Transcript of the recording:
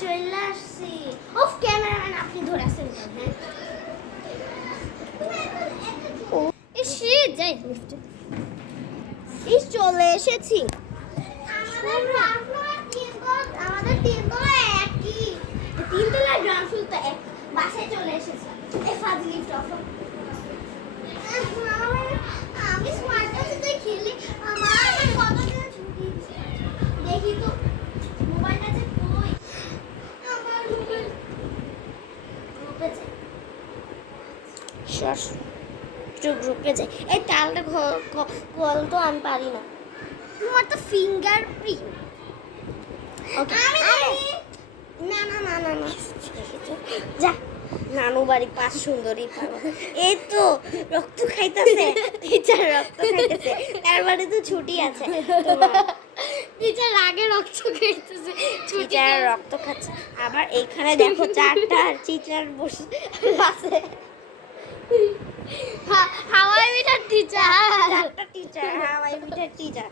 চলে আসছি। Of cameraman আপনি ধরে আসেন হ্যাঁ এসে যাই লিফটে এই চলে এসেছি। আমাদের তিনতলা একই তিনতলা গ্রাউন্ড ফ্লোর তো এক বাসায় চলে এসেছি। এই ফাজি লিফট অফ আমি স্মার্ট ক্লাসে খেলি আমার কতদিন ছুটি দেখি তো মোবাইল আছে কই আমার মোবাইল গ্রুপে যাই শশ গ্রুপে যাই এই তালটা কল তো আমি পারি না তোমার তো ফিঙ্গারপ্রিন্ট ওকে না না না না না যা নানু বাড়ি পাঁচ সুন্দরী পাবো এই তো রক্ত খাইতেছে টিচার রক্ত খাইতেছে তার বাড়ি তো ছুটি আছে টিচার আগে রক্ত খাইতেছে টিচার রক্ত খাচ্ছে আবার এখানে দেখো চারটা টিচার বসে আছে হাওয়াই মিটার টিচার চারটা টিচার হাওয়াই মিটার টিচার